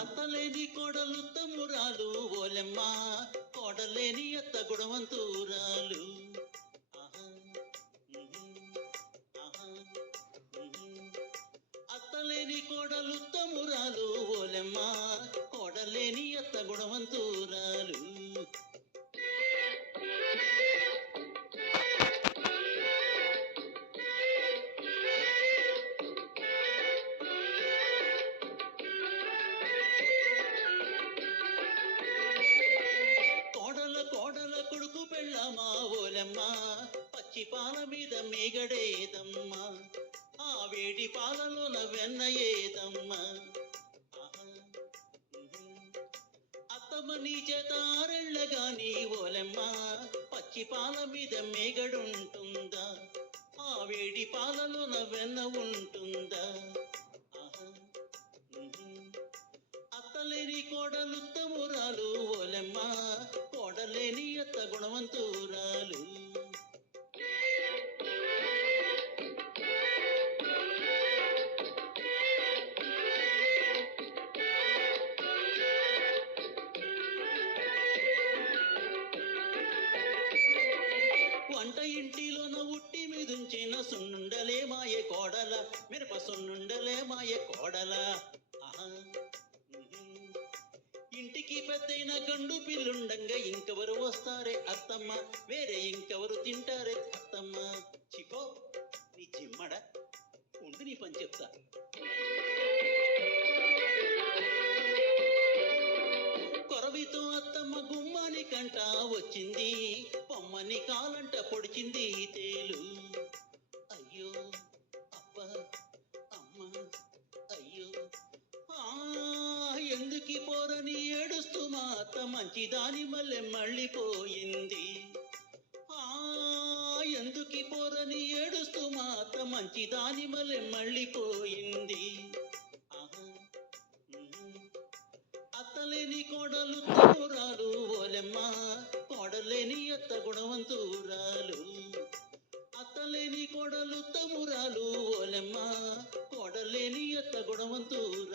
అత్తలేని కోడలు తమ్మురాలు ఓలెమ్మ కోడలేని అత్త గుణవంతురాలు. అత్తలేని కోడలు తమ్మురాలు ఓలమ్మ పచ్చి పాల మీద మేగడేదమ్మ ఆ వేడి పాలలోన వెన్న ఏదమ్మా అత్తమ్మ నీ చేత ఆరెళ్ళగాని ఓలెమ్మా పచ్చి పాల మీద మేగడుంటుందా? ఆ వేడి పాలలోన వెన్న ఉంటుందా? అత్తలేని కోడలు వంట ఇంటిలోన ఉట్టి మీదుంచిన సున్నుండలే మాయే కోడల మిరప సున్నుండలే మాయే కోడల. ఆహా, ఇంటికి పెద్దయిన గండు పిల్లుండంగా ఇంకెవరు వస్తారే అత్తమ్మ? వేరే ఇంకెవరు తింటారే అత్తమ్మ? చిపో నీ చిమ్మడ. ఉండి నీ పని చెప్తా. కొరవితో అత్తమ్మ గుమ్మాని కంట వచ్చింది. పొమ్మని కాలంట పొడిచింది తేలు. అయ్యో అబ్బ అమ్మ అయ్యో. ఆ ఎందుకి పోరని ఏడుస్తూ మా అత్త మంచిదాని మళ్ళీ మళ్ళీపోయింది. ఆ ఎందుకి పోరని ఏడుస్తూ మా అత్త మంచిదాని మళ్ళీ మళ్ళీపోయింది. అత్తలేని కోడలు తమ్మురాలు ఓలెమ్మా. గుణవంతురాలు అత్తలేని కోడలు తమురాలు ఓలెమ్మ. కోడలేని అత్త గుణవంతురాలు